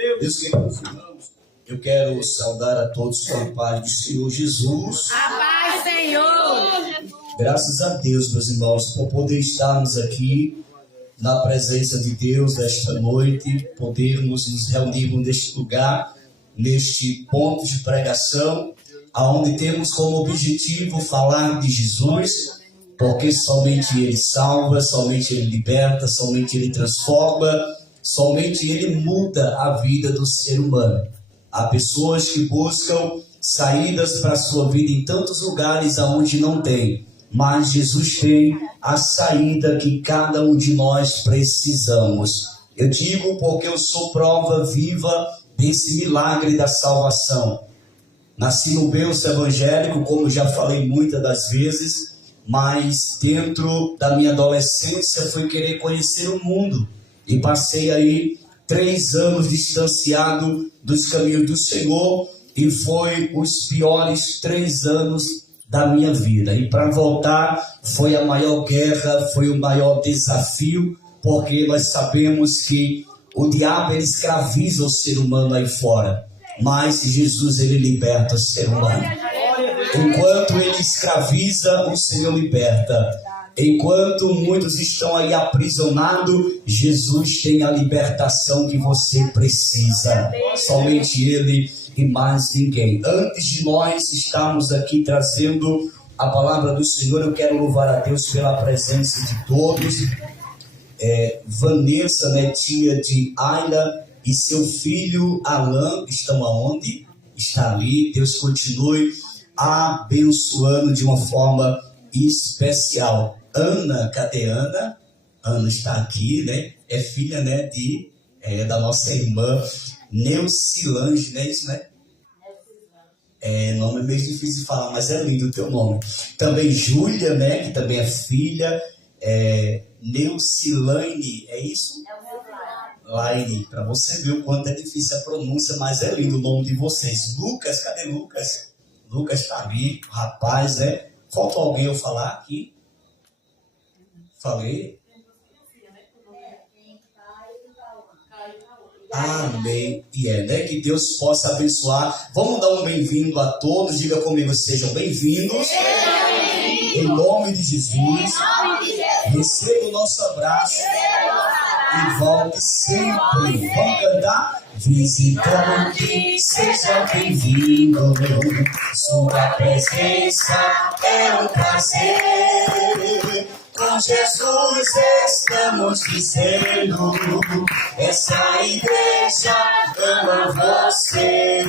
Deus queridos irmãos, eu quero saudar a todos com a paz do Senhor Jesus. A paz, Senhor. Graças a Deus, meus irmãos, por poder estarmos aqui na presença de Deus nesta noite, podermos nos reunirmos neste lugar, neste ponto de pregação, aonde temos como objetivo falar de Jesus, porque somente Ele salva, somente Ele liberta, somente Ele transforma, somente Ele muda a vida do ser humano. Há pessoas que buscam saídas para a sua vida em tantos lugares aonde não tem, mas Jesus tem a saída que cada um de nós precisamos. Eu digo porque eu sou prova viva desse milagre da salvação. Nasci no berço evangélico, como já falei muitas das vezes, mas dentro da minha adolescência fui querer conhecer o mundo e passei aí 3 anos distanciado dos caminhos do Senhor e foi os piores 3 anos da minha vida. E para voltar foi a maior guerra, foi o maior desafio, porque nós sabemos que o diabo ele escraviza o ser humano aí fora, mas Jesus ele liberta o ser humano. Enquanto ele escraviza, o Senhor liberta. Enquanto muitos estão aí aprisionados, Jesus tem a libertação que você precisa. Somente Ele e mais ninguém. Antes de nós estarmos aqui trazendo a palavra do Senhor, eu quero louvar a Deus pela presença de todos. Vanessa, tia de Ayla, e seu filho Alan estão aonde? Está ali. Deus continue abençoando de uma forma especial. Ana, cadê Ana? Ana está aqui, né? É filha, né, da nossa irmã Neucilange, né? Isso, né? Nome é meio difícil de falar, mas é lindo o teu nome. Também Júlia, né? Que também é filha. Neucilane, é isso? Laine, para você ver o quanto é difícil a pronúncia, mas é lindo o nome de vocês. Lucas, cadê Lucas? Lucas está ali, o rapaz, né? Falta alguém eu falar aqui? Falei? Amém. Né? Que Deus possa abençoar. Vamos dar um bem-vindo a todos. Diga comigo, sejam bem-vindos. Em nome de Jesus. Receba o nosso abraço. E volte sempre. Vamos cantar? Visitante, seja bem-vindo. Sua presença é um prazer. Com Jesus estamos dizendo, essa igreja ama você.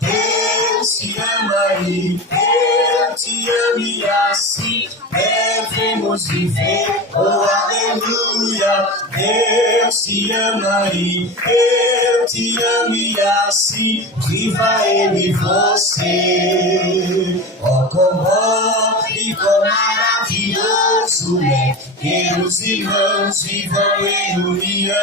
Deus te ama e eu te amo e assim devemos viver. Oh, aleluia. Deus te ama e eu te amo e assim viva ele e você. Oh, como bom e como maravilhoso é que os irmãos vivam em união.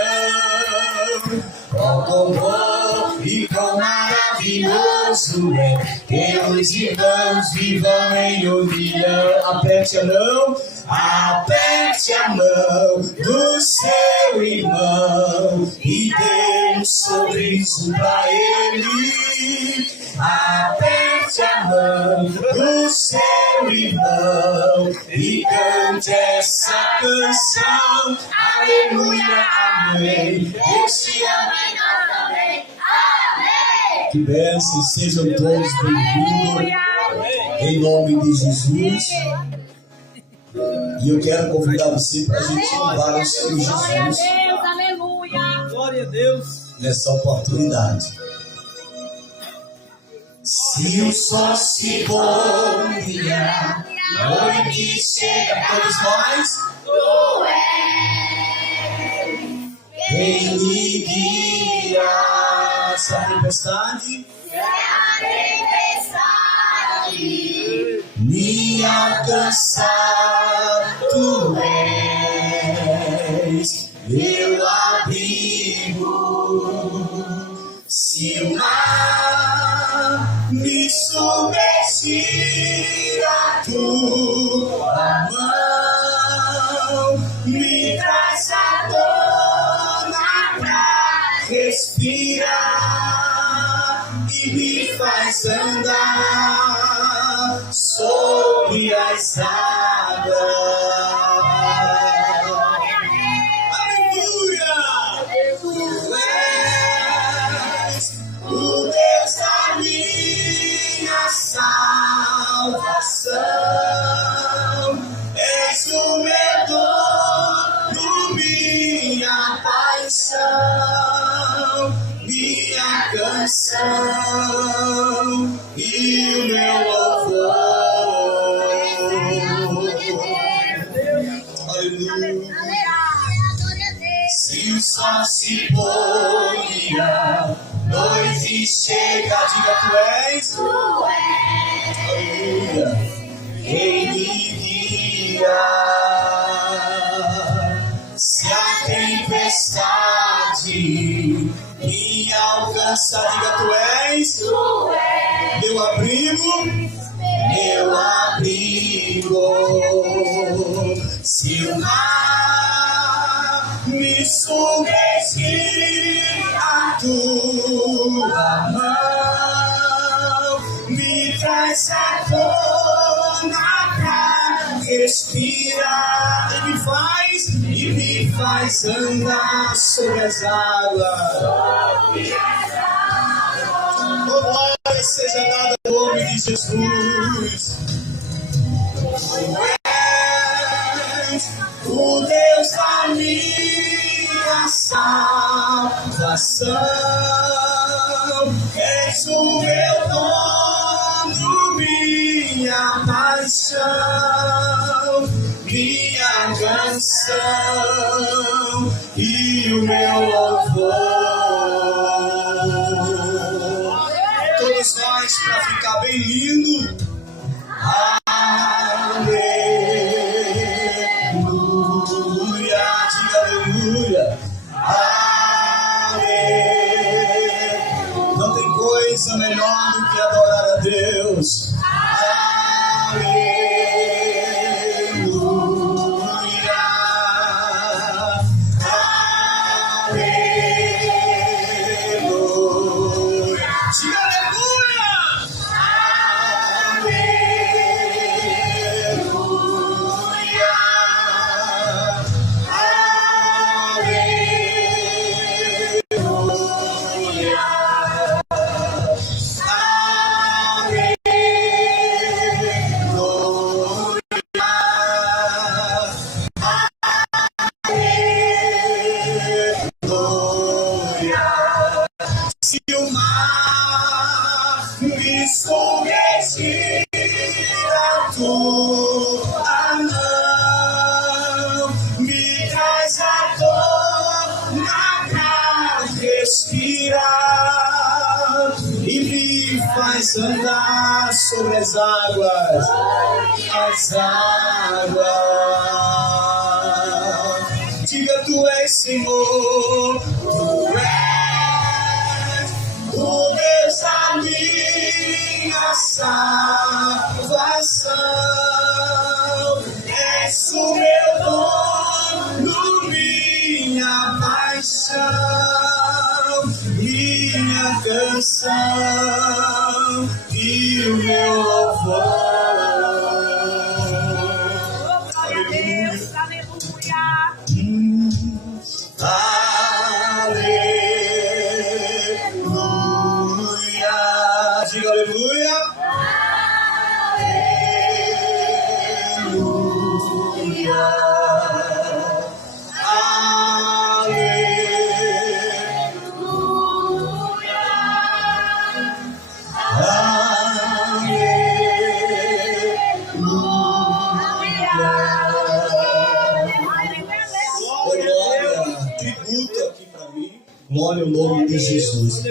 Oh, como bom e como maravilhoso é que os irmãos vivam em união. Aperte a mão, aperte a mão do seu irmão e dê um sorriso pra ele. Aperte a mão do seu irmão e cante essa canção. Aleluia, amém. Deus te ama e nós também. Amém. Que bênção, sejam todos bem-vindos. Em nome de Jesus. E eu quero convidar você para a gente louvar o Senhor Jesus. Glória a Deus, aleluia. Glória a Deus. Nessa oportunidade. Se o sol se brilha, noite chega, todos nós. Tu és Quem me guia, se a tempestade me alcançar, tu és meu abrigo. Se o mar me submergir, tua mão me traz a dona pra respirar e me faz andar sobre as águas. Aleluia! Tu és o Deus da minha salvação. És o meu dono, minha paixão, minha canção e o meu louvor. Aleluia. Se o sol se põe, a noite chega, diga tu és. Aleluia. Quem me guia? Se a tempestade me alcança, diga tu és. Meu abrigo, meu abrigo. Se o mar me submergir, a tua mão me traz a tona pra respirar e me faz andar sobre as águas. Oh, glória seja dada ao nome de Jesus. O Deus da minha salvação, és o meu dono, minha paixão, minha canção e o meu louvor. Todos nós, para ficar bem lindo. Melhor do que adorar a Deus. Aleluia. Aleluia. Diga aleluia. Se o mar me submergir, a tua mão me traz a tona pra respirar e me faz andar sobre as águas, as águas. Diga tu és Senhor, tu és o Deus da minha salvação, és o meu dono, minha paixão, minha canção e o meu louvor. Diga aleluia. Aleluia. Tributo aqui para mim. Glória ao nome de Jesus.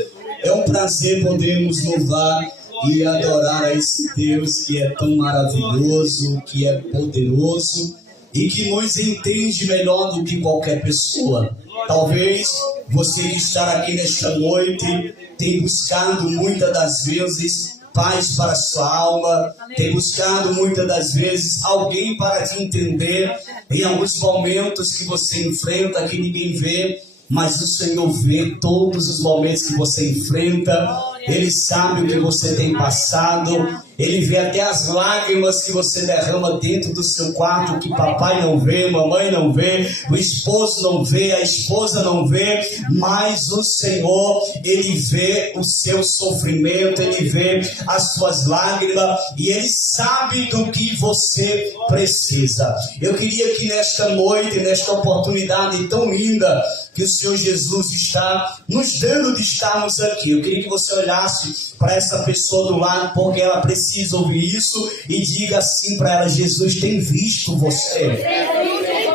É um prazer podermos louvar e adorar a esse Deus que é tão maravilhoso, que é poderoso e que nos entende melhor do que qualquer pessoa. Talvez você que está aqui nesta noite tenha buscado muitas das vezes paz para a sua alma, tem buscado muitas das vezes alguém para te entender em alguns momentos que você enfrenta, que ninguém vê. mas o Senhor vê todos os momentos que você enfrenta. Ele sabe o que você tem passado. Ele vê até as lágrimas que você derrama dentro do seu quarto, que papai não vê, mamãe não vê, o esposo não vê, a esposa não vê, mas o Senhor, Ele vê o seu sofrimento, Ele vê as suas lágrimas e Ele sabe do que você precisa. Eu queria que nesta noite, nesta oportunidade tão linda que o Senhor Jesus está nos dando de estarmos aqui, eu queria que você olhasse para essa pessoa do lado, porque ela precisa ouvir isso, e diga assim para ela: Jesus tem visto você.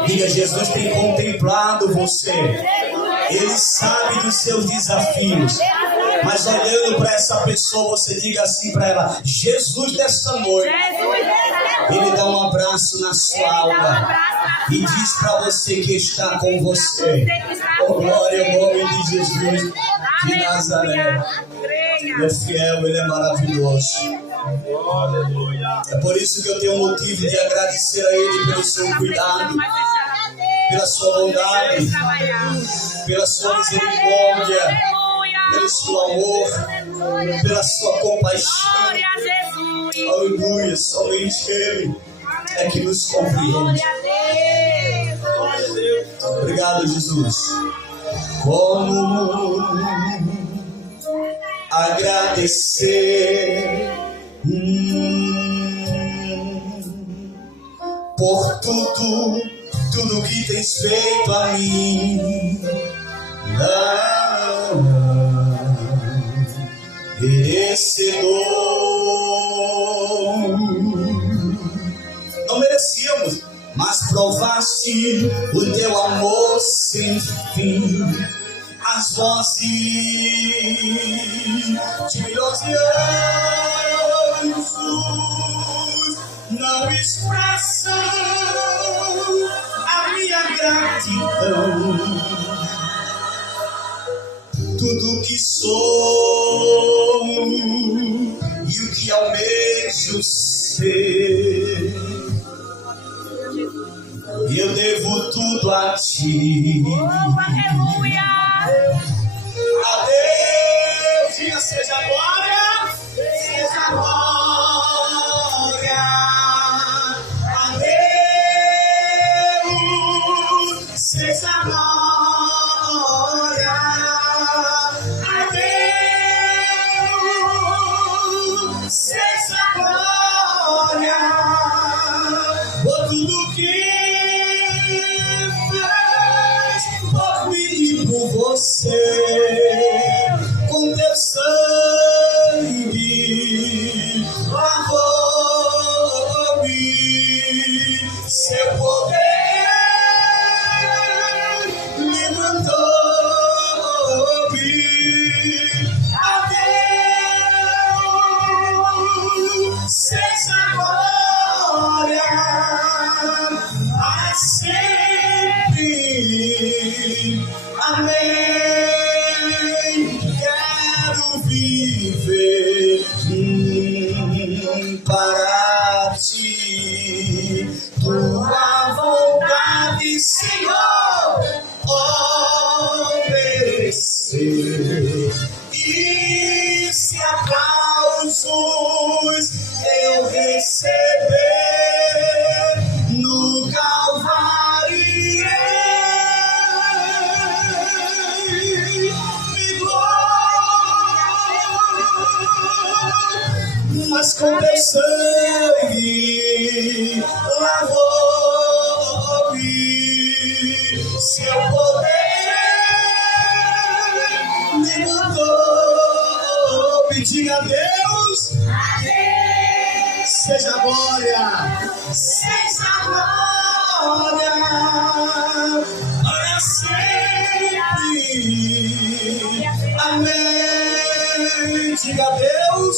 Diga: Jesus tem contemplado você. Ele sabe dos seus desafios. Mas olhando para essa pessoa, você diga assim para ela: Jesus desta noite, Ele dá um abraço na sua alma e diz para você que está com você. Oh, glória ao nome de Jesus de Nazaré. Ele é fiel, Ele é maravilhoso. É por isso que eu tenho motivo de agradecer a Ele pelo seu cuidado, pela sua bondade, pela sua misericórdia, pelo seu amor, pela sua compaixão. Aleluia, somente Ele é que nos compreende. Obrigado, Jesus. Como agradecer por tudo que tens feito a mim. Não merecedor, não merecíamos, mas provaste o teu amor sem fim. As vozes de milhões de anjos não expressam a minha gratidão. Tudo que sou e o que almejo ser, eu devo tudo a ti. Aleluia! Adeus, diga: seja glória, seja glória. Adeus, seja glória. Adeus, seja glória. Por tudo que por mim e por você, com teu sangue lavou-me, seu poder levantou-me. Adeus, seja glória para sempre. Amém. Quero viver para ti. Tua vontade, Senhor, obedecer. E se aplausos eu receber no Calvário, mas com teu sangue lavou-me, seu poder levantou-me. Diga: Deus, seja glória, seja glória para sempre. Amém. Diga: Deus,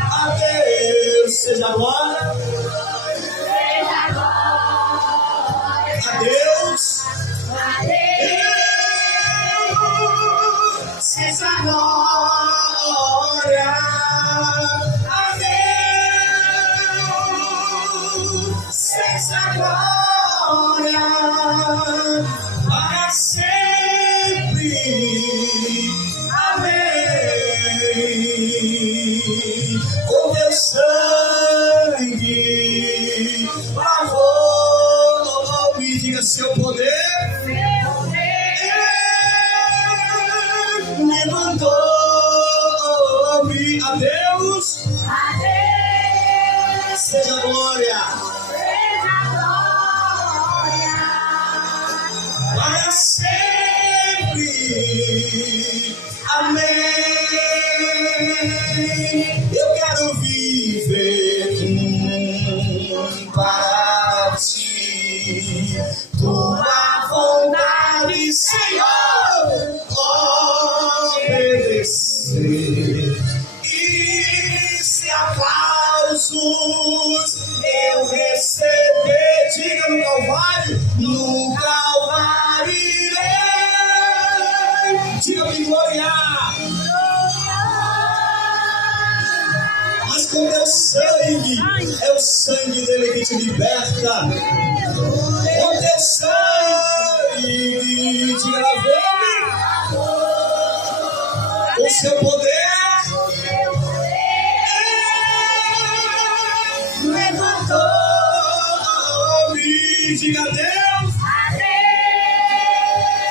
a Deus seja glória, a Deus seja glória, a Deus seja glória para sempre. levantou-me. A Deus seja glória para sempre. Amém. Eu quero viver para ti, tua vontade, Senhor, obedecer. E se aplausos eu receber, diga no Calvário, irei, diga-me glória. Mas com teu sangue, é o sangue dele que te liberta. Com teu sangue, diga na boca, o seu poder levantou-me. Diga a Deus,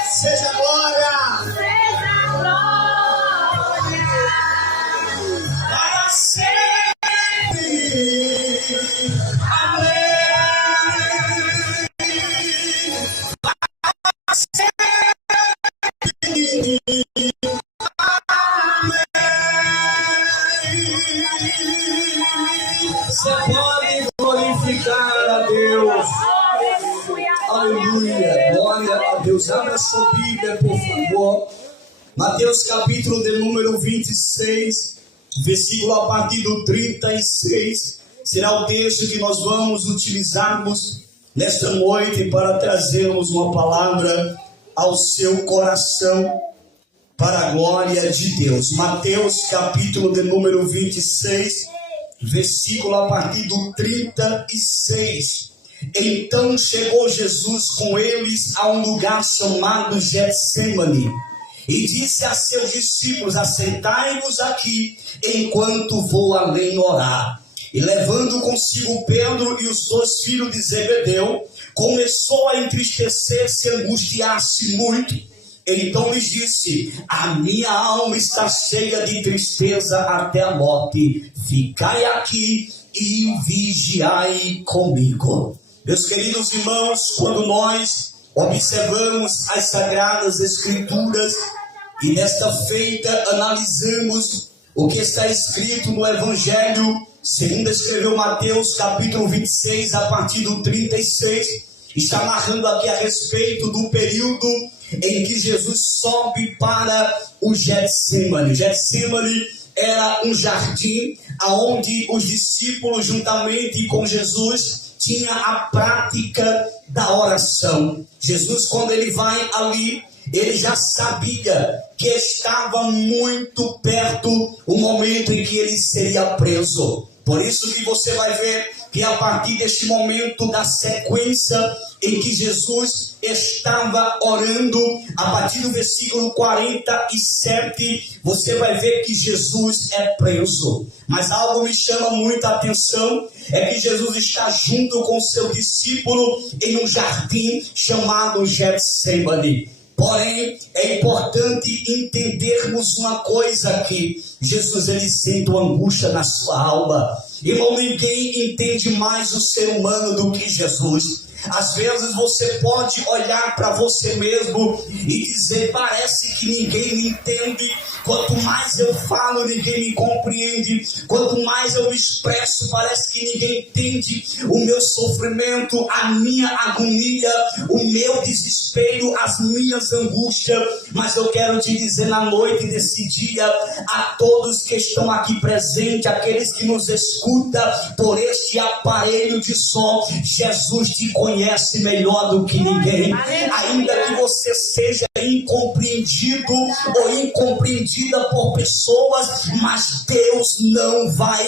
seja glória para sempre. Amém. Para sempre. Você pode glorificar a Deus. Aleluia. Glória a Deus. Abra sua Bíblia, por favor. Mateus capítulo de número 26, versículo a partir do 36. Será o texto que nós vamos utilizarmos nesta noite para trazermos uma palavra ao seu coração para a glória de Deus. Mateus capítulo de número 26, versículo a partir do 36. Então chegou Jesus com eles a um lugar chamado Getsêmani e disse a seus discípulos: assentai-vos aqui enquanto vou além orar. E levando consigo Pedro e os dois filhos de Zebedeu, começou a entristecer-se e angustiar-se muito. Então lhes disse: a minha alma está cheia de tristeza até a morte. Ficai aqui e vigiai comigo. Meus queridos irmãos, quando nós observamos as Sagradas Escrituras e nesta feita analisamos o que está escrito no Evangelho, segundo escreveu Mateus capítulo 26, a partir do 36, está narrando aqui a respeito do período em que Jesus sobe para o Getsêmani. Getsêmani era um jardim onde os discípulos, juntamente com Jesus, tinha a prática da oração. Jesus, quando ele vai ali, ele já sabia que estava muito perto o momento em que ele seria preso. Por isso que você vai ver que a partir deste momento da sequência em que Jesus estava orando, a partir do versículo 47, você vai ver que Jesus é preso. Mas algo me chama muita atenção, é que Jesus está junto com seu discípulo em um jardim chamado Getsêmani. Porém, é importante entendermos uma coisa aqui. Jesus, ele sente uma angústia na sua alma. Irmão, ninguém entende mais o ser humano do que Jesus. Às vezes você pode olhar para você mesmo e dizer: parece que ninguém me entende. Quanto mais eu falo, ninguém me compreende. Quanto mais eu me expresso, parece que ninguém entende o meu sofrimento, a minha agonia, o meu desespero, as minhas angústias. Mas eu quero te dizer na noite desse dia, a todos que estão aqui presentes, aqueles que nos escutam por este aparelho de som, Jesus te conhece melhor do que ninguém. Ainda que você seja incompreendido ou incompreendida por pessoas, mas Deus não vai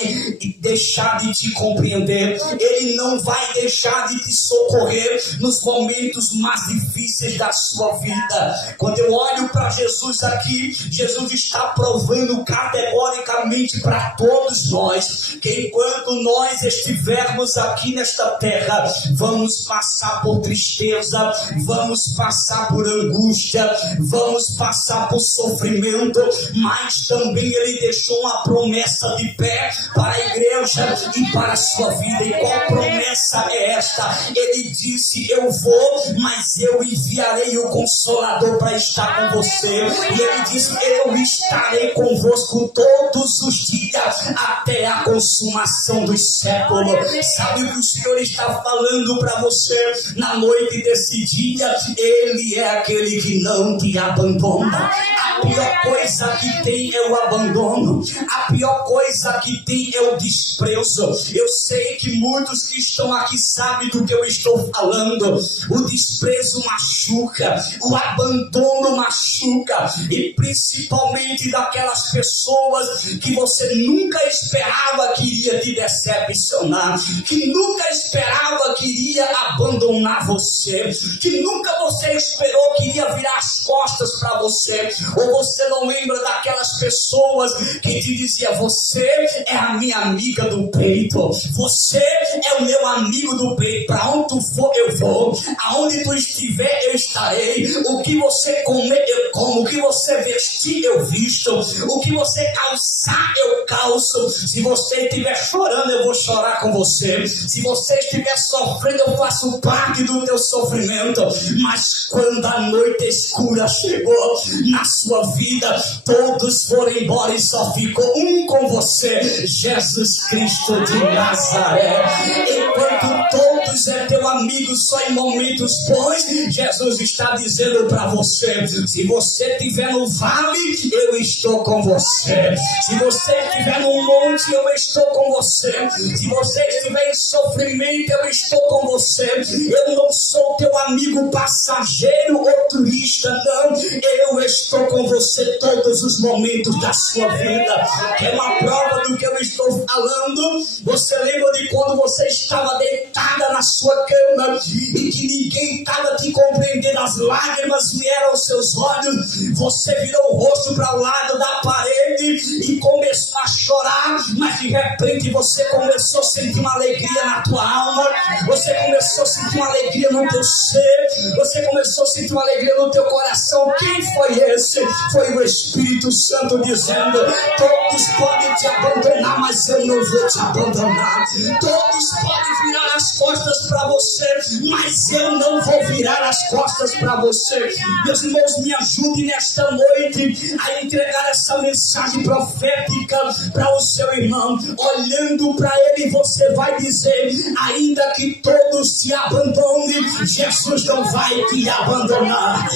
deixar de te compreender. Ele não vai deixar de te socorrer nos momentos mais difíceis da sua vida. Quando eu olho para Jesus aqui, Jesus está provando categoricamente para todos nós que enquanto nós estivermos aqui nesta terra, vamos passar por tristeza, vamos passar por angústia, dia vamos passar por sofrimento, mas também Ele deixou uma promessa de pé para a igreja e para a sua vida. E qual promessa é esta? Ele disse: eu vou, mas eu enviarei o Consolador para estar com você. E Ele disse: eu estarei convosco todos os dias até a consumação dos séculos. Sabe o que o Senhor está falando para você na noite desse dia? Ele é aquele que não te abandona. A pior coisa que tem é o abandono. A pior coisa que tem é o desprezo. Eu sei que muitos que estão aqui sabem do que eu estou falando. O desprezo machuca, o abandono machuca, e principalmente daquelas pessoas que você nunca esperava que iria te decepcionar, que nunca esperava que iria abandonar você, que nunca você esperou que iria virar as costas para você. Ou você não lembra daquelas pessoas que te diziam: você é a minha amiga do peito, você é o meu amigo do peito, para onde tu for eu vou, aonde tu estiver eu estarei, o que você comer eu como, o que você vestir eu visto, o que você calçar eu calço. Se você estiver chorando eu vou chorar com você, se você estiver sofrendo eu faço parte do teu sofrimento. Mas quando a noite escura chegou na sua vida, todos foram embora e só ficou um com você, Jesus Cristo de Nazaré. Enquanto todos é teu amigo só em momentos bons, Jesus está dizendo para você: se você estiver no vale, eu estou com você. Se você estiver no monte, eu estou com você. Se você estiver em sofrimento, eu estou com você. Eu não sou teu amigo passageiro ou turista, não. Eu estou com você todos os momentos da sua vida. É uma prova do que eu estou falando. Você lembra de quando você estava deitada na sua cama e que ninguém estava te compreendendo? As lágrimas vieram aos seus olhos, você virou o rosto para o lado da parede e começou a chorar, mas de repente você começou a sentir uma alegria na tua alma, você começou a sentir uma alegria no teu ser, você começou a sentir uma alegria no teu coração. Quem foi esse? Foi o Espírito Santo dizendo: todos podem te abandonar, mas eu não vou te abandonar. Todos podem virar as costas para você, mas eu não vou virar as costas para você. Meus irmãos, me ajudem nesta noite a entregar essa mensagem profética para o seu irmão. Olhando para ele, você vai dizer: ainda que todos te abandonem, Jesus não vai te abandonar.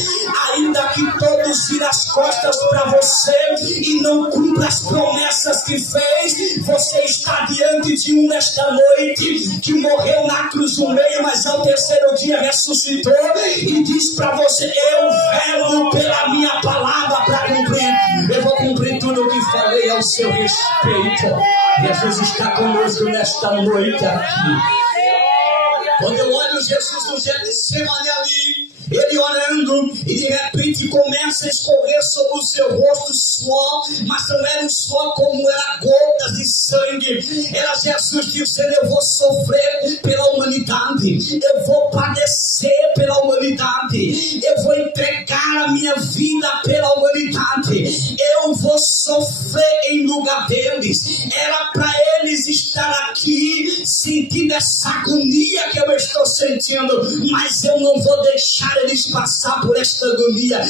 Ainda que todos virem as costas para você e não cumpra as promessas que fez, você está diante de um nesta noite que morreu na cruz do meio, mas ao terceiro dia ressuscitou e diz para você: eu velo pela minha palavra para cumprir. Eu vou cumprir tudo o que falei ao seu respeito. Jesus está conosco nesta noite aqui. Quando eu olho Jesus no Getsemane ali, ele orando, e de repente começa a escorrer sobre o seu rosto suor, mas não era um suor como era gotas de sangue. Era Jesus dizendo: eu vou sofrer pela humanidade, eu vou padecer pela humanidade, eu vou entregar a minha vida pela humanidade, eu vou sofrer em lugar deles. Era para eles estar aqui sentindo essa agonia que eu estou sentindo, mas eu não vou deixar eles passar por esta agonia.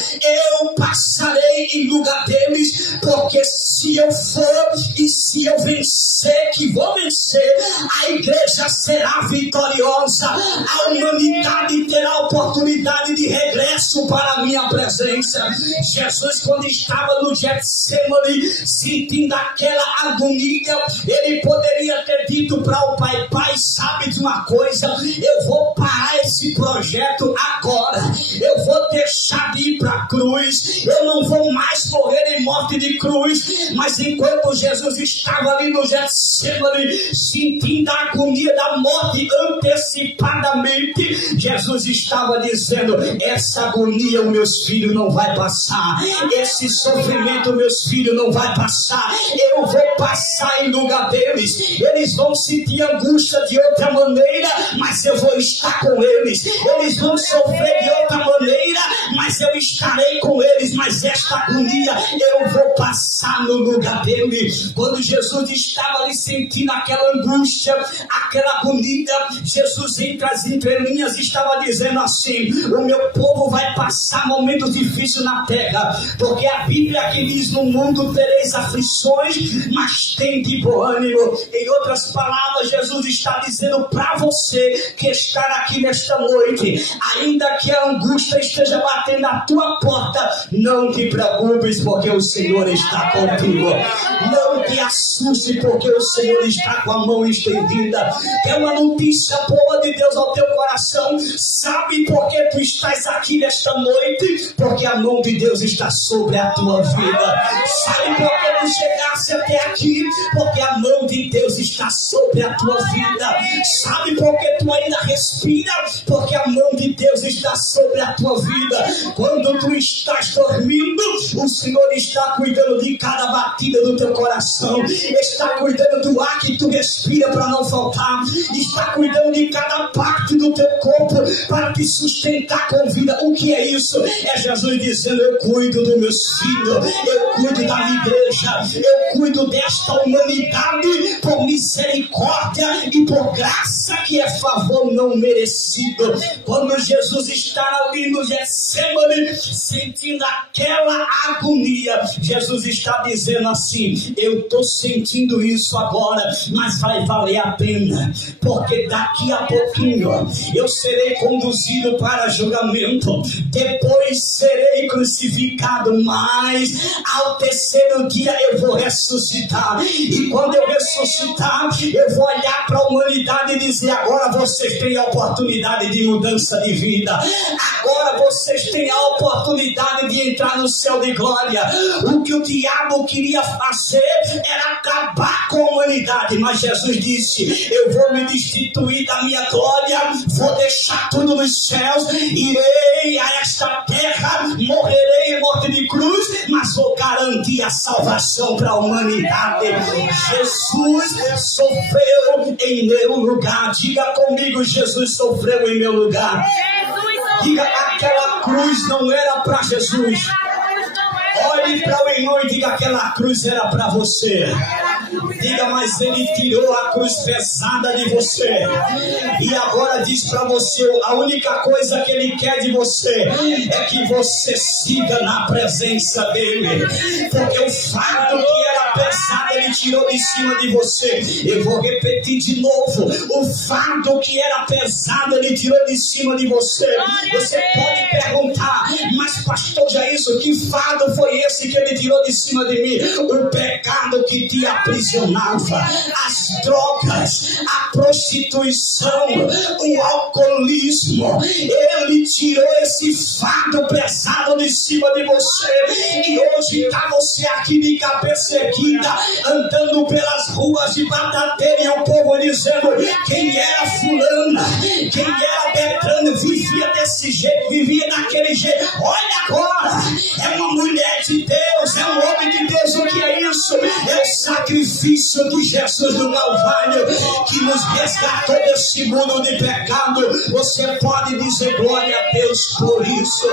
Eu passarei em lugar deles, porque se eu for e se eu vencer, que vou vencer, a igreja será vitoriosa, a humanidade terá oportunidade de regresso para a minha presença. Jesus, quando estava no Getsemane, sentindo aquela agonia, ele poderia ter dito para o Pai: Pai, sabe de uma coisa, eu vou parar esse projeto agora, eu vou deixar de ir para a cruz, eu não vou mais morrer em morte de cruz. Mas enquanto Jesus estava ali no Getsemane, sentindo a agonia da morte antecipadamente, Jesus estava dizendo: essa agonia o meus filhos não vai passar, esse sofrimento meus filhos não vai passar, eu vou passar em lugar deles. Eles vão sentir angústia de outra maneira, mas eu vou estar com eles. Eles vão sofrer de outra maneira, mas eu estarei com eles. Mas esta agonia eu vou passar no lugar deles. Quando Jesus estava ali sentindo aquela angústia, aquela agonia, Jesus entre as entrelinhas estava dizendo assim: o meu povo vai passar momentos difíceis na terra, porque a Bíblia que diz: no mundo tereis aflições, mas tem de bom ânimo. Em outras palavras, Jesus está dizendo para você que está aqui nesta noite, ainda que a angústia esteja batendo na tua porta, não te preocupes, porque o Senhor está contigo. Não te assuste, porque o Senhor está com a mão estendida. É uma notícia boa de Deus ao teu coração. Sabe por que tu estás aqui nesta noite? Porque a mão de Deus está sobre a tua vida. Sabe por que tu chegaste até aqui? Porque a mão de Deus está sobre a tua vida. Sabe por que tu ainda respira? Porque a mão de Deus está sobre a tua vida. Quando tu estás dormindo, o Senhor está cuidando de cada batida do teu coração, está cuidando do ar que tu respira para não faltar, está cuidando de cada parte do teu corpo para te sustentar com vida. O que é isso? É Jesus dizendo: eu cuido dos meus filhos, eu cuido da minha igreja, eu cuido desta humanidade por misericórdia e por graça, que é favor não merecido. Quando Jesus está ali no Getsemane, sentindo aquela agonia, Jesus está dizendo assim: eu estou sentindo isso agora, mas vai valer a pena, porque daqui a pouquinho eu serei conduzido para julgamento, depois serei crucificado, mas ao terceiro dia eu vou ressuscitar. E quando eu ressuscitar, eu vou olhar para a humanidade e dizer: agora vocês têm a oportunidade de mudança de vida, agora vocês têm a oportunidade de entrar no céu de glória. O que o diabo queria fazer era acabar com a humanidade, mas Jesus disse: eu vou me destituir da minha glória, vou deixar tudo nos céus, irei a esta terra, morrerei em morte de cruz, mas vou garantir a salvação para a humanidade. Jesus sofreu em meu lugar. Diga comigo: Jesus sofreu em meu lugar. Diga: aquela cruz não era para Jesus. Olhe para o irmão e diga: aquela cruz era para você. Diga: mas ele tirou a cruz pesada de você, e agora diz para você: a única coisa que ele quer de você é que você siga na presença dele, porque o fardo que era pesado ele tirou de cima de você. Eu vou repetir de novo: o fardo que era pesado ele tirou de cima de você. Você pode perguntar: mas pastor Jairson, que fardo foi esse que ele tirou de cima de mim? O pecado que te aprisionava, as drogas, a prostituição, o alcoolismo, ele tirou esse fardo pesado de cima de você. E hoje está você aqui de cabeça erguida, andando pelas ruas de Batateira, e o povo dizendo: quem era fulana, quem era Bertrano, vivia desse jeito, vivia daquele jeito. Olha agora, é uma mulher de Deus, é um homem de Deus. O que é isso? É o sacrifício de Jesus do Calvário, que nos resgatou desse mundo de pecado. Você pode dizer glória a Deus por isso.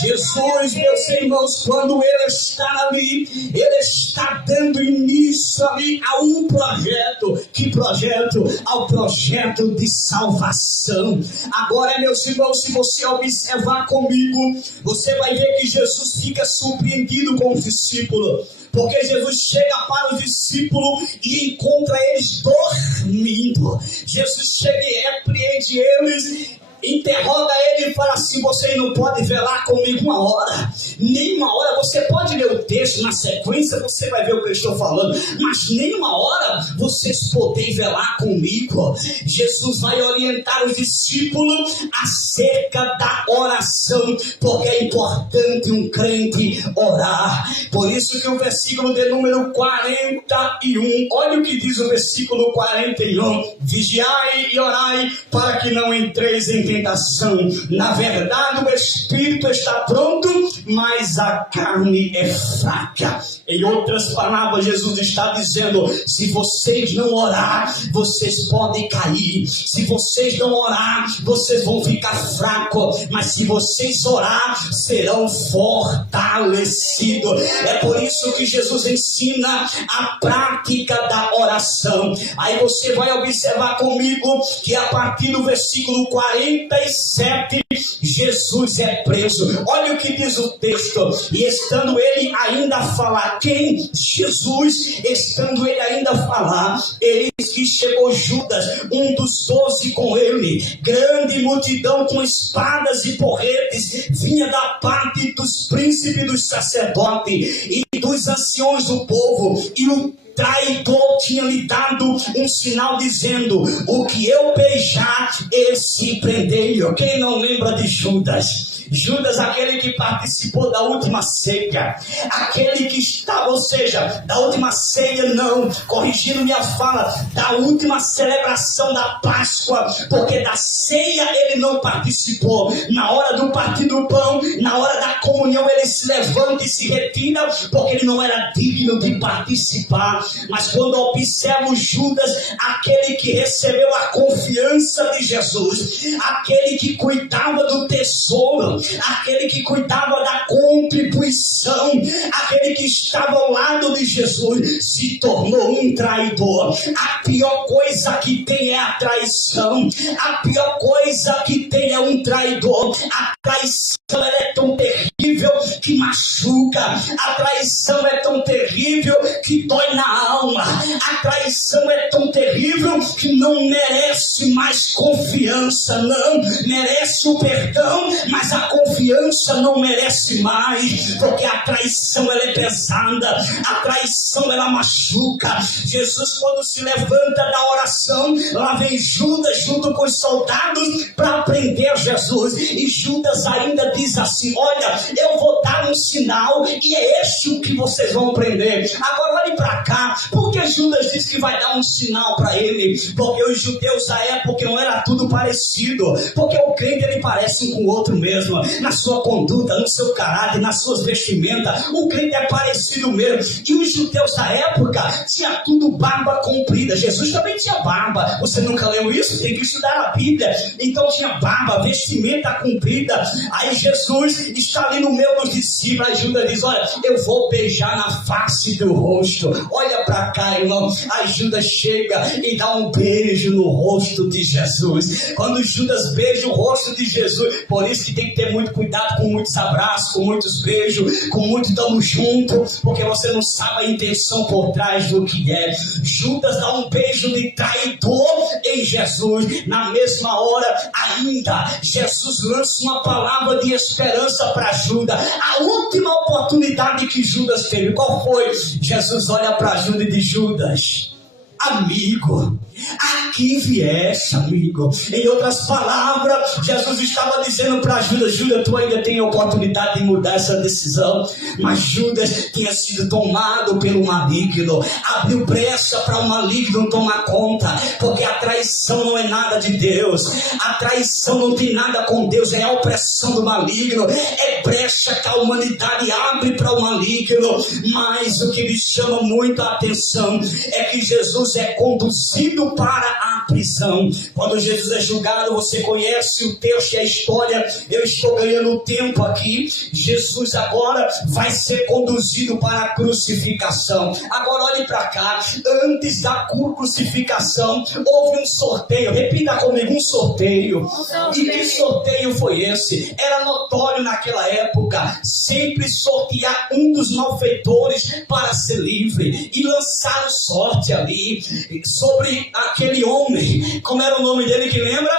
Jesus, meus irmãos, quando ele está ali, ele está dando início ali a um projeto. Que projeto? Ao projeto de salvação. Agora, meus irmãos, se você observar comigo, você vai ver que Jesus fica surpreendido com os discípulos, porque Jesus chega para os discípulos e encontra eles dormindo. Jesus chega e repreende eles interroga ele e fala assim: você não pode velar comigo uma hora, nem uma hora. Você pode ler o texto na sequência, você vai ver o que eu estou falando, mas nem uma hora vocês podem velar comigo. Jesus vai orientar os discípulos acerca da oração, porque é importante um crente orar. Por isso que o versículo de número 41, olha o que diz o versículo 41: vigiai e orai para que não entreis em tentação. Na verdade o espírito está pronto, mas a carne é fraca. Em outras palavras, Jesus está dizendo: se vocês não orar, vocês podem cair. Se vocês não orar, vocês vão ficar fracos. Mas se vocês orar, serão fortalecidos. É por isso que Jesus ensina a prática da oração. Aí você vai observar comigo que a partir do versículo 47, Jesus é preso. Olha o que diz o texto: e estando ele ainda a falar, quem? Jesus, estando ele ainda a falar, eis que chegou Judas, um dos 12 com ele. Grande multidão com espadas e porretes vinha da parte dos príncipes dos sacerdotes e dos anciões do povo, e o traidor tinha lhe dado um sinal dizendo: o que eu beijar, esse prendei. Quem não lembra de Judas? Judas, aquele que participou da última ceia, aquele que estava, ou seja, da última ceia não, corrigindo minha fala, da última celebração da Páscoa, porque da ceia ele não participou. Na hora do partir do pão, na hora da comunhão, ele se levanta e se retira, porque ele não era digno de participar. Mas quando observo Judas, aquele que recebeu a confiança de Jesus, aquele que cuidava do tesouro, aquele que cuidava da contribuição, aquele que estava ao lado de Jesus, se tornou um traidor. A pior coisa que tem é a traição. A pior coisa que tem é um traidor. A traição, ela é tão terrível que machuca. A traição é tão terrível que dói na alma. A traição é tão terrível que não merece mais confiança, não merece o perdão, mas a confiança não merece mais, porque a traição ela é pesada, a traição ela machuca. Jesus, quando se levanta da oração, lá vem Judas junto com os soldados para prender Jesus, e Judas ainda diz assim: olha, eu vou dar um sinal e é este o que vocês vão prender. Agora olhe para cá, porque Judas diz que vai dar um sinal para ele, porque os judeus da época não era tudo parecido, porque o crente ele parece um com o outro mesmo, na sua conduta, no seu caráter, nas suas vestimentas, o crente é parecido mesmo. E os judeus da época tinha tudo barba comprida. Jesus também tinha barba. Você nunca leu isso? Tem que estudar a Bíblia. Então tinha barba, vestimenta comprida. Aí Jesus está ali no meio dos discípulos. Aí Judas diz: olha, eu vou beijar na face do rosto. Olha para cá, irmão. Aí Judas chega e dá um beijo no rosto de Jesus. Quando Judas beija o rosto de Jesus, por isso que tem que ter muito cuidado com muitos abraços, com muitos beijos, com muito tamo junto, porque você não sabe a intenção por trás do que é. Judas dá um beijo de traidor em Jesus. Na mesma hora ainda, Jesus lança uma palavra de esperança para Judas. A última oportunidade que Judas teve, qual foi? Jesus olha para Judas e diz: Judas, amigo, aqui vieste, amigo. Em outras palavras, Jesus estava dizendo para Judas: Judas, tu ainda tem a oportunidade de mudar essa decisão. Mas Judas tinha sido tomado pelo maligno, abriu brecha para o maligno tomar conta, porque a traição não é nada de Deus, a traição não tem nada com Deus, é a opressão do maligno, é brecha que a humanidade abre para o maligno. Mas o que me chama muito a atenção é que Jesus é conduzido para a prisão. Quando Jesus é julgado, você conhece o texto e a história. Eu estou ganhando tempo aqui. Jesus agora vai ser conduzido para a crucificação. Agora olhe para cá. Antes da crucificação houve um sorteio. Repita comigo: um sorteio. E que sorteio foi esse? Era notório naquela época sempre sortear um dos malfeitores para ser livre, e lançaram sorte ali sobre aquele homem. Como era o nome dele, que lembra?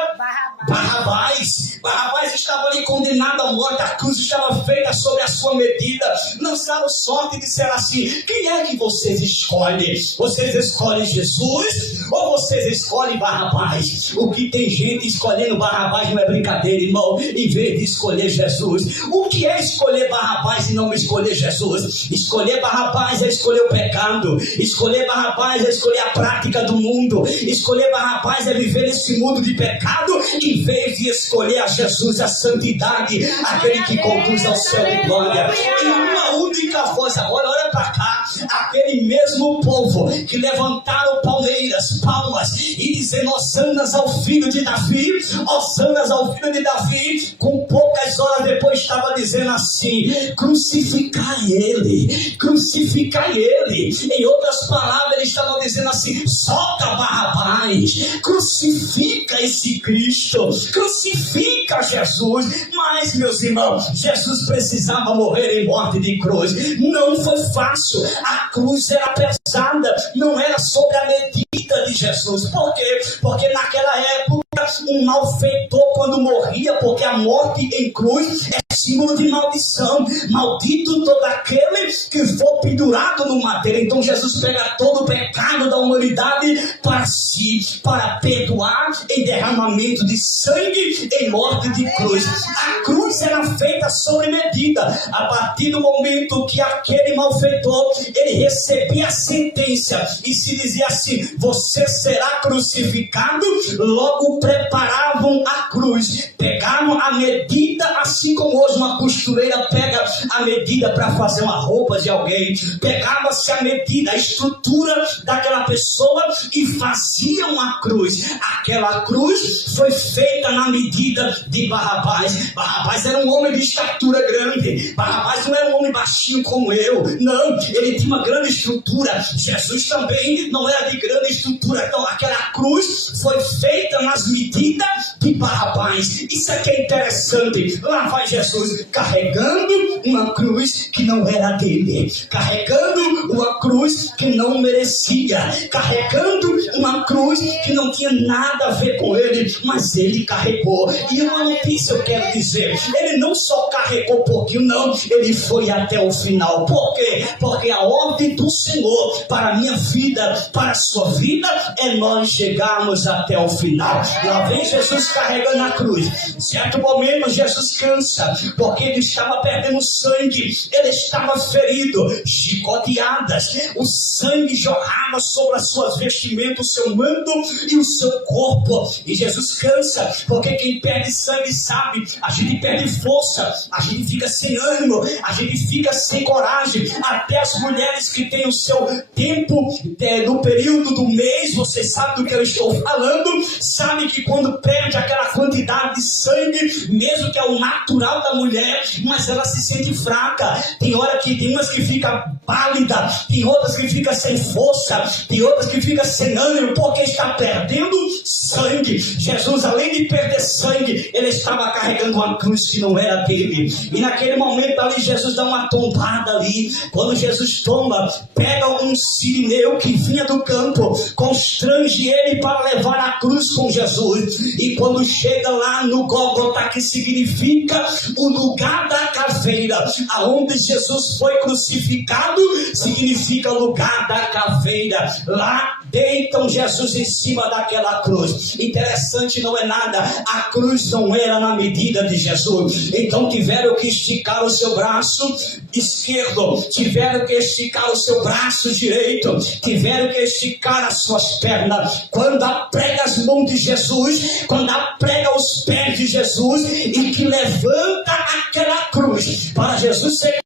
Barrabás estava ali condenado à morte, a cruz estava feita sobre a sua medida. Lançaram sorte e disseram assim: quem é que vocês escolhem? Vocês escolhem Jesus ou vocês escolhem Barrabás? O que tem gente escolhendo Barrabás não é brincadeira, irmão, em vez de escolher Jesus. O que é escolher Barrabás e não escolher Jesus? Escolher Barrabás é escolher o pecado, escolher Barrabás é escolher a prática do mundo, escolher Barrabás é viver nesse mundo de pecado, em vez de escolher a Jesus, a santidade, aquele que conduz ao céu de glória. Em uma única voz, agora olha para cá, aquele mesmo povo que levantaram palmas e dizendo hossanas ao filho de Davi, hossanas ao filho de Davi, com poucas horas depois estava dizendo assim: crucificai ele, crucificai ele. Em outras palavras, eles estavam dizendo assim: solta Barrabás, crucifica esse Cristo, crucifica Jesus. Mas, meus irmãos, Jesus precisava morrer em morte de cruz. Não foi fácil, a cruz era pesada, não era sobre a medida de Jesus. Por quê? Porque naquela época um malfeitor, quando morria, porque a morte em cruz é símbolo de maldição, maldito todo aquele que for pendurado no madeiro. Então Jesus pega todo o pecado da humanidade para si, para perdoar em derramamento de sangue em morte de cruz. A cruz era feita sobre medida. A partir do momento que aquele malfeitor ele recebia a sentença e se dizia assim: você será crucificado, logo preparavam a cruz, pegavam a medida, assim como hoje uma costureira pega a medida para fazer uma roupa de alguém, pegava-se a medida, a estrutura daquela pessoa e faziam a cruz. Aquela cruz foi feita na medida de Barrabás. Barrabás era um homem de estatura grande, Barrabás não era um homem baixinho como eu, não, ele tinha uma grande estrutura. Jesus também não era de grande estrutura. Então aquela cruz foi feita nas medidas de Barrabás. Isso aqui é interessante. Lá vai Jesus carregando uma cruz que não era dele, carregando uma cruz que não merecia, carregando uma cruz que não tinha nada a ver com ele, mas ele carregou. E uma notícia eu quero dizer: ele não só carregou um pouquinho, não, ele foi até o final. Por quê? Porque a ordem do Senhor para a minha vida, para a sua vida, é nós chegarmos até o final. Lá vem Jesus carregando a cruz. Em certo momento Jesus cansa, porque ele estava perdendo sangue, ele estava ferido, chicoteadas, o sangue jorrava sobre as suas vestimentas, o seu manto e o seu corpo. E Jesus cansa, porque quem perde sangue sabe, a gente perde força, a gente fica sem ânimo, a gente fica sem coragem. Até as mulheres que têm o seu tempo no período do mês, você sabe do que eu estou falando, sabe que quando perde aquela quantidade de sangue, mesmo que é o natural da mulher, mas ela se sente fraca. Tem hora que tem umas que fica pálida, tem outras que fica sem força, tem outras que fica sem ânimo, porque está perdendo sangue. Jesus, além de perder sangue, ele estava carregando uma cruz que não era dele. E naquele momento ali, Jesus dá uma tombada ali. Quando Jesus tomba, pega um sirineu que vinha do campo, constrange ele para levar a cruz com Jesus. E quando chega lá no Gólgota, que significa o lugar da caveira, aonde Jesus foi crucificado, significa lugar da caveira. Lá deitam Jesus em cima daquela cruz. Interessante, não é nada, a cruz não era na medida de Jesus. Então tiveram que esticar o seu braço esquerdo, tiveram que esticar o seu braço direito, tiveram que esticar as suas pernas. Quando aprega as mãos de Jesus, quando aprega os pés de Jesus, e que levanta aquela cruz para Jesus ser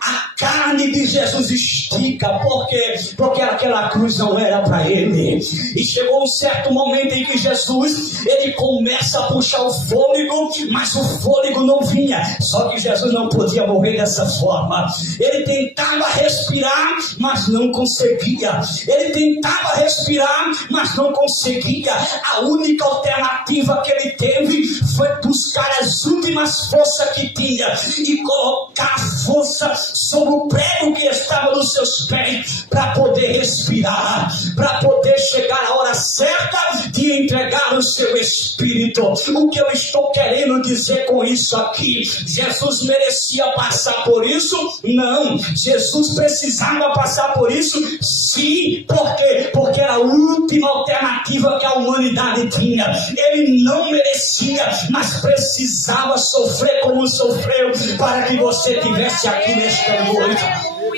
a carne de Jesus estica. Por quê? Porque aquela cruz não era para ele. E chegou um certo momento em que Jesus, ele começa a puxar o fôlego, mas o fôlego não vinha. Só que Jesus não podia morrer dessa forma. Ele tentava respirar, mas não conseguia. Ele tentava respirar, mas não conseguia. A única alternativa que ele teve foi buscar as últimas forças que tinha e colocar a força sobre o prego que estava nos seus pés, para poder respirar, para poder chegar a hora certa de entregar o seu espírito. O que eu estou querendo dizer com isso aqui? Jesus merecia passar por isso? Não. Jesus precisava passar por isso? Sim. Por quê? Porque era a última alternativa que a humanidade tinha. Ele não merecia, mas precisava sofrer como sofreu, para que você estivesse aqui nesta noite,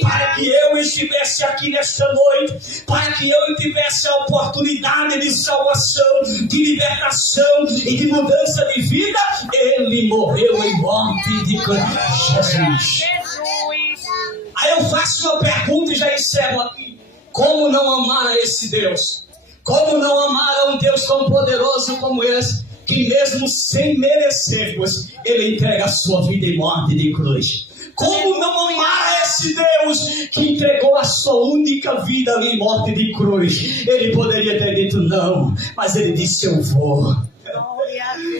para que eu estivesse aqui nesta noite, para que eu tivesse a oportunidade de salvação, de libertação e de mudança de vida. Ele morreu em morte de Jesus. Aí eu faço uma pergunta e já encerro aqui: como não amar a esse Deus? Como não amar a um Deus tão poderoso como esse, que mesmo sem merecermos, Ele entrega a sua vida em morte de cruz? Como não amar a esse Deus que entregou a sua única vida ali em morte de cruz? Ele poderia ter dito não, mas Ele disse: eu vou.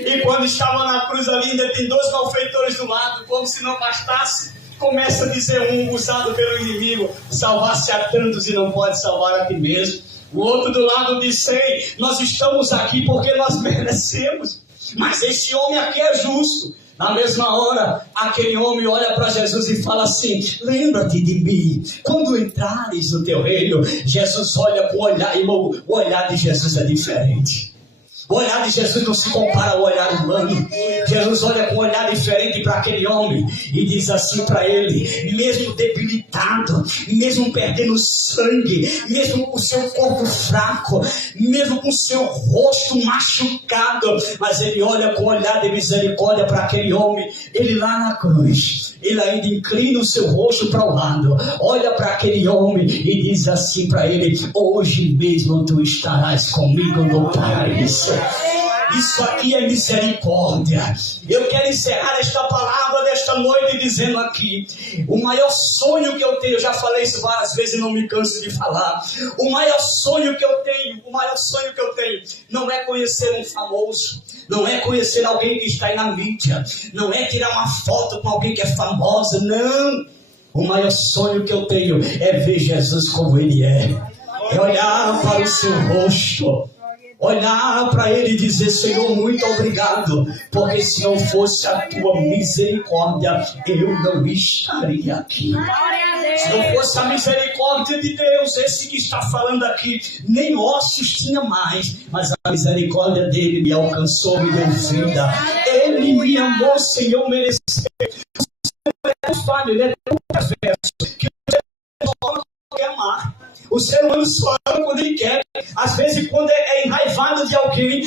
E quando estava na cruz ali, ainda tem 2 malfeitores do lado, como se não bastasse, começa a dizer um, usado pelo inimigo: salvar-se a tantos e não pode salvar a ti mesmo. O outro do lado disse: ei, nós estamos aqui porque nós merecemos, mas esse homem aqui é justo. Na mesma hora, aquele homem olha para Jesus e fala assim: lembra-te de mim quando entrares no teu reino. Jesus olha com o olhar, irmão, o olhar de Jesus é diferente. O olhar de Jesus não se compara ao olhar humano. Jesus olha com um olhar diferente para aquele homem e diz assim para ele, mesmo debilitado, mesmo perdendo sangue, mesmo com o seu corpo fraco, mesmo com o seu rosto machucado, mas ele olha com um olhar de misericórdia para aquele homem. Ele lá na cruz, ele ainda inclina o seu rosto para o lado, olha para aquele homem e diz assim para ele: hoje mesmo tu estarás comigo no paraíso. Isso aqui é misericórdia. Eu quero encerrar esta palavra desta noite dizendo aqui: o maior sonho que eu tenho, eu já falei isso várias vezes e não me canso de falar. O maior sonho que eu tenho não é conhecer um famoso, não é conhecer alguém que está aí na mídia, não é tirar uma foto com alguém que é famosa, não. O maior sonho que eu tenho é ver Jesus como Ele é olhar para o seu rosto, olhar para Ele e dizer: Senhor, muito obrigado, porque se não fosse a tua misericórdia, eu não estaria aqui. Se não fosse a misericórdia de Deus, esse que está falando aqui, nem ossos tinha mais, mas a misericórdia dele me alcançou, me deu vida. Ele me amou sem eu merecer. O Senhor ele é tão perverso que o quer amar. O ser humano só ama quando ele quer. Às vezes, quando é enraivado de alguém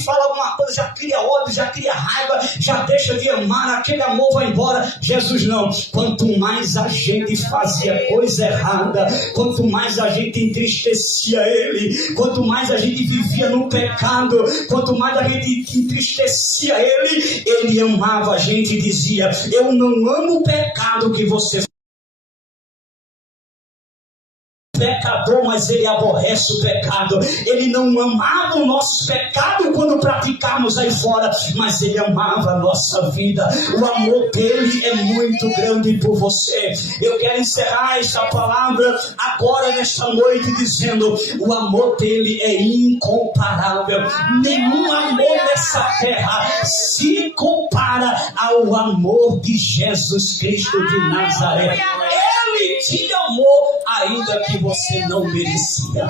fala alguma coisa, já cria ódio, já cria raiva, já deixa de amar, aquele amor vai embora. Jesus não. Quanto mais a gente fazia coisa errada, quanto mais a gente entristecia Ele, quanto mais a gente vivia no pecado, quanto mais a gente entristecia Ele amava a gente e dizia: eu não amo o pecado que você pecador, mas Ele aborrece o pecado. Ele não amava o nosso pecado quando praticamos aí fora, mas Ele amava a nossa vida. O amor dele é muito grande por você. Eu quero encerrar esta palavra agora nesta noite dizendo: o amor dele é incomparável. Nenhum amor nessa terra se compara ao amor de Jesus Cristo de Nazaré. Ele te amou ainda que você não merecia.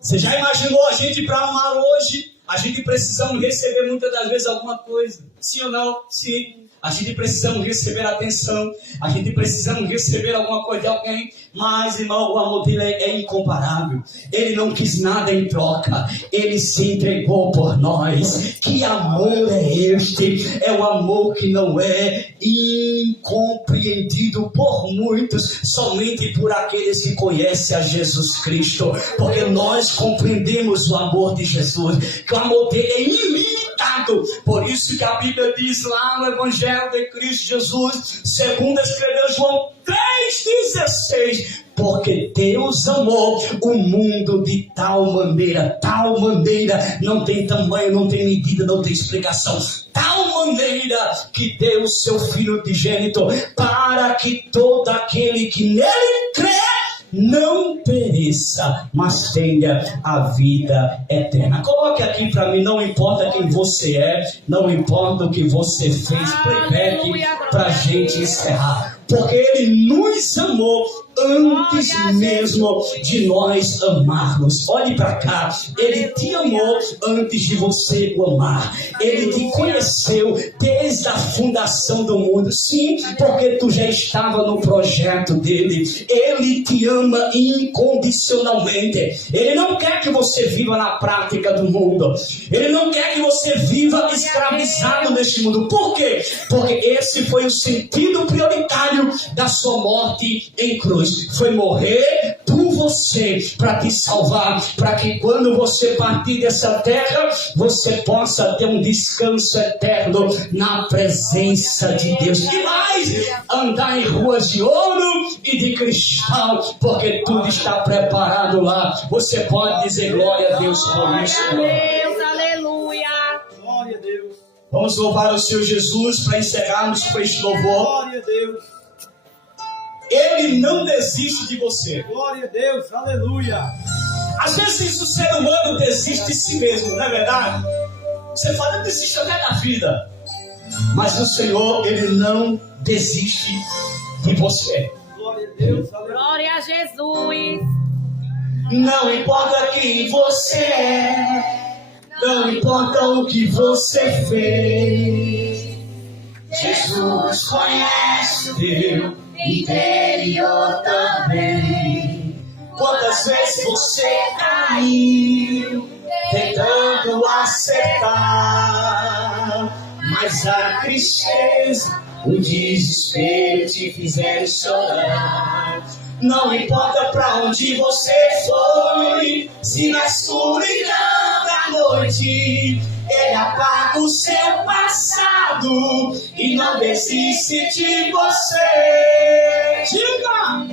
Você já imaginou a gente para amar hoje? A gente precisamos receber muitas das vezes alguma coisa. Sim ou não? Sim. A gente precisamos receber atenção. A gente precisamos receber alguma coisa de alguém. Mas, irmão, o amor dele é incomparável. Ele não quis nada em troca. Ele se entregou por nós. Que amor é este? É o amor que não é incompreendido por muitos, somente por aqueles que conhecem a Jesus Cristo. Porque nós compreendemos o amor de Jesus. Que o amor dele é ilimitado. Por isso que a Bíblia diz lá no Evangelho de Cristo Jesus, segundo escreveu João 3,16, Porque Deus amou o mundo de tal maneira, não tem tamanho, não tem medida, não tem explicação, tal maneira que deu o seu Filho unigênito, para que todo aquele que nele crê não pereça, mas tenha a vida eterna. Coloque aqui para mim, não importa quem você é, não importa o que você fez, playback, para a gente encerrar. Porque Ele nos amou antes mesmo de nós amarmos. Olhe para cá, Ele te amou antes de você o amar. Ele te conheceu desde a fundação do mundo. Sim, porque tu já estava no projeto dele. Ele te ama incondicionalmente. Ele não quer que você viva na prática do mundo. Ele não quer que você viva escravizado neste mundo. Por quê? Porque esse foi o sentido prioritário da sua morte em cruz. Foi morrer por você, para te salvar, para que quando você partir dessa terra, você possa ter um descanso eterno na presença de Deus. E mais, andar em ruas de ouro e de cristal, porque tudo está preparado lá. Você pode dizer glória a Deus por isso. Glória a Deus, aleluia. Glória a Deus. Vamos louvar o Senhor Jesus para encerrarmos com este louvor. Glória a Deus. Ele não desiste de você. Glória a Deus. Aleluia. Às vezes o ser humano desiste de si mesmo, não é verdade? Você fala, eu desisto até da vida. Mas o Senhor, Ele não desiste de você. Glória a Deus. Aleluia. Glória a Jesus. Não importa quem você é, não importa o que você fez, Jesus conhece o teu interior também. Quantas vezes você caiu tentando acertar, mas a tristeza, o desespero te fizeram chorar. Não importa pra onde você foi, se na escuridão da noite Ele apaga o seu passado e não desiste de você. Diga!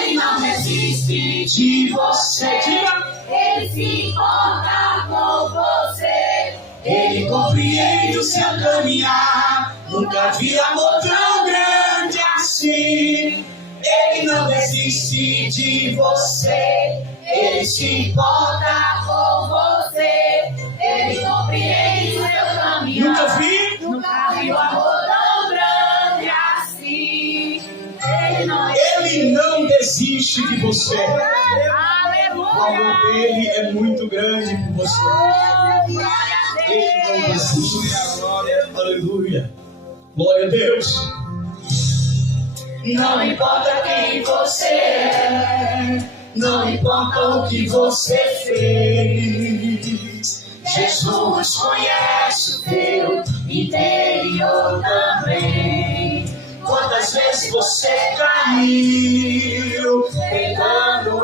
Ele não desiste De você. Diga! Ele se importa com você. Ele compreende o seu caminhar. Nunca vi amor tão grande assim. Ele não desiste de você. Ele se importa Com você. Ele compreende o seu caminho. Nunca vi. Nunca vi o amor tão grande assim. Ele não desiste de você. O amor Aleluia. dele é muito grande por você. Glória a Ele não Deus. desiste. Aleluia. Glória a Deus. Não importa quem você é, não importa o que você fez, Jesus conhece o teu interior também. Quantas vezes você caiu tentando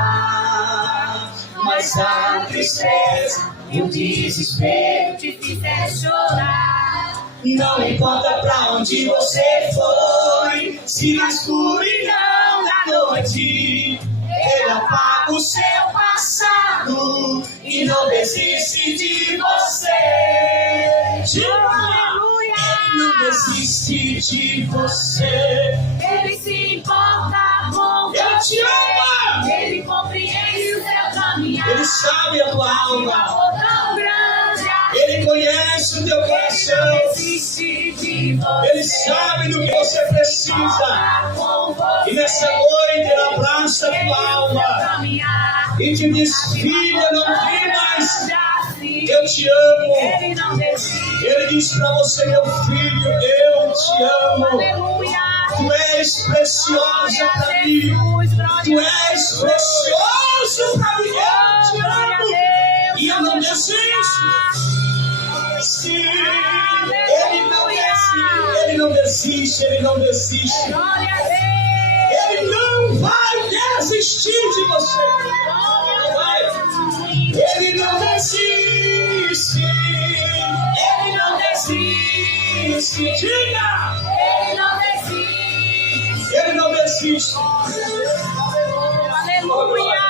acertar, mas a tristeza e o desespero Te fizer chorar. não importa pra onde você foi, se na escuridão da noite Ele apaga o seu passado e não desiste de você. Aleluia. Ele não desiste de você. Ele se importa com Ele você. te ama. Ele compreende o seu caminhar. Ele sabe a tua O alma. amor tão grande assim. Ele conhece o teu Ele não coração. desiste de você. Ele sabe do que você precisa. Está com você. E nessa noite Ele abraça a Ele tua o seu alma caminhar. e te diz: filha, não temas, Assim. eu te amo. Ele não desiste. Ele diz pra você: meu filho, eu te amo. Aleluia. Tu és preciosa pra mim. Tu és precioso pra mim. Eu te amo. E eu não desisto. Sim. Ele não desiste. Ele não desiste. Ele não desiste. Glória a Deus. Ele não vai desistir de você. Não vai. Ele não desiste. Ele não desiste. Diga. Ele não desiste. Ele não desiste. Aleluia.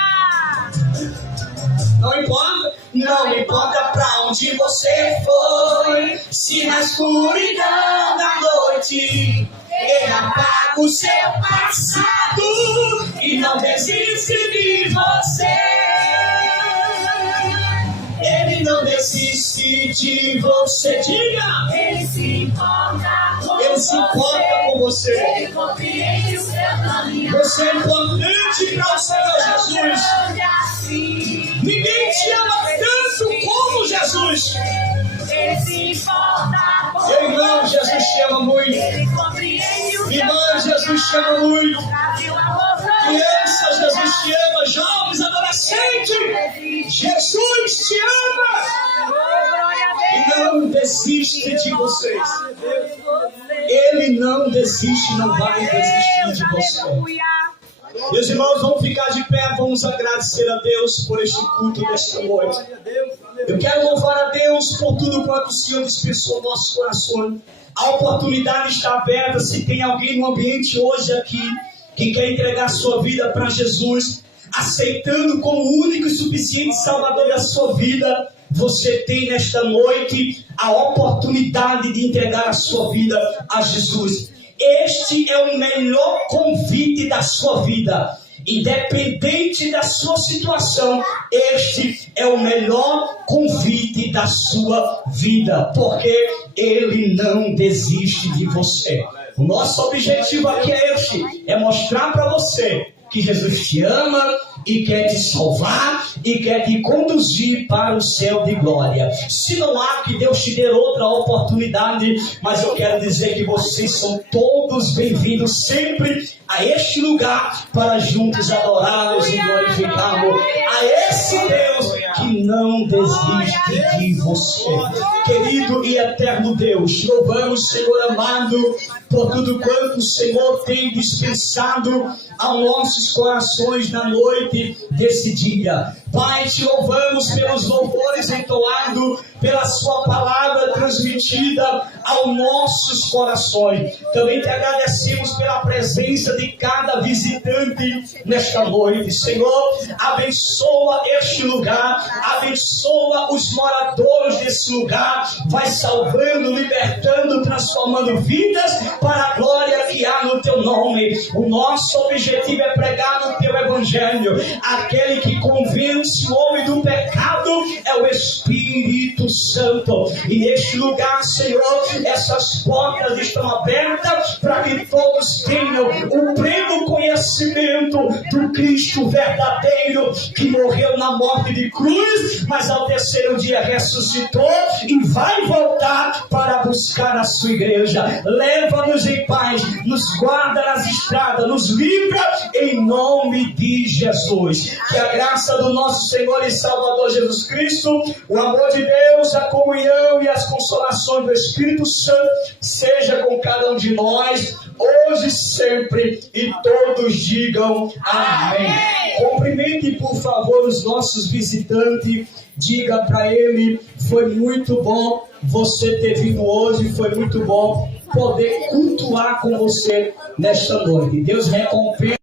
Não importa pra onde você foi, se na escuridão da noite Ele apaga o seu passado e não desiste de você. Ele não desiste de você. Diga! Ele se importa com Ele se importa com você. Ele compreende o seu caminho. Você é importante para o Senhor Jesus. Ninguém te ama tanto como Jesus. Ele se importa com Irmão, Jesus te ama muito. Ele compreende o seu Irmã, Jesus te ama muito. caminho. Criança, Jesus te ama. Jovens, adolescentes, Jesus te ama. E não desiste de vocês. Ele não desiste, não vai desistir de você. Meus irmãos, vamos ficar de pé, vamos agradecer a Deus por este culto desta noite. Eu quero louvar a Deus por tudo quanto o Senhor dispensou no nosso coração. A oportunidade está aberta. Se tem alguém no ambiente hoje aqui que quer entregar sua vida para Jesus, aceitando como único e suficiente Salvador da sua vida, você tem nesta noite a oportunidade de entregar a sua vida a Jesus. Este é o melhor convite da sua vida. Independente da sua situação, este é o melhor convite da sua vida, porque Ele não desiste de você. O nosso objetivo aqui é este, é mostrar para você que Jesus te ama e quer te salvar e quer te conduzir para o céu de glória. Se não há, que Deus te dê outra oportunidade, mas eu quero dizer que vocês são todos bem-vindos sempre a este lugar para juntos adorarmos e glorificarmos a esse Deus que não desiste de você. Querido e eterno Deus, louvamos, Senhor amado, por tudo quanto o Senhor tem dispensado aos nossos corações na noite desse dia. Pai, te louvamos pelos louvores entoados, pela sua palavra transmitida aos nossos corações. Também te agradecemos pela presença de cada visitante nesta noite. Senhor, abençoa este lugar, abençoa os moradores desse lugar, vai salvando, libertando, transformando vidas para a glória que há no teu nome. O nosso objetivo é pregar o teu evangelho. Aquele que convence o homem do pecado é o Espírito Santo. E neste lugar, Senhor, essas portas estão abertas para que todos tenham o pleno conhecimento do Cristo verdadeiro, que morreu na morte de cruz, mas ao terceiro dia ressuscitou e vai voltar para buscar a sua igreja. Leva-nos em paz, nos guarda nas estradas, nos livra em nome de Jesus. Que a graça do nosso Senhor e Salvador Jesus Cristo, o amor de Deus, a comunhão e as consolações do Espírito Santo seja com cada um de nós, hoje e sempre, e todos digam amém. Cumprimente, por favor, os nossos visitantes. Diga para ele: foi muito bom você ter vindo hoje, foi muito bom poder cultuar com você nesta noite. Deus recompensa.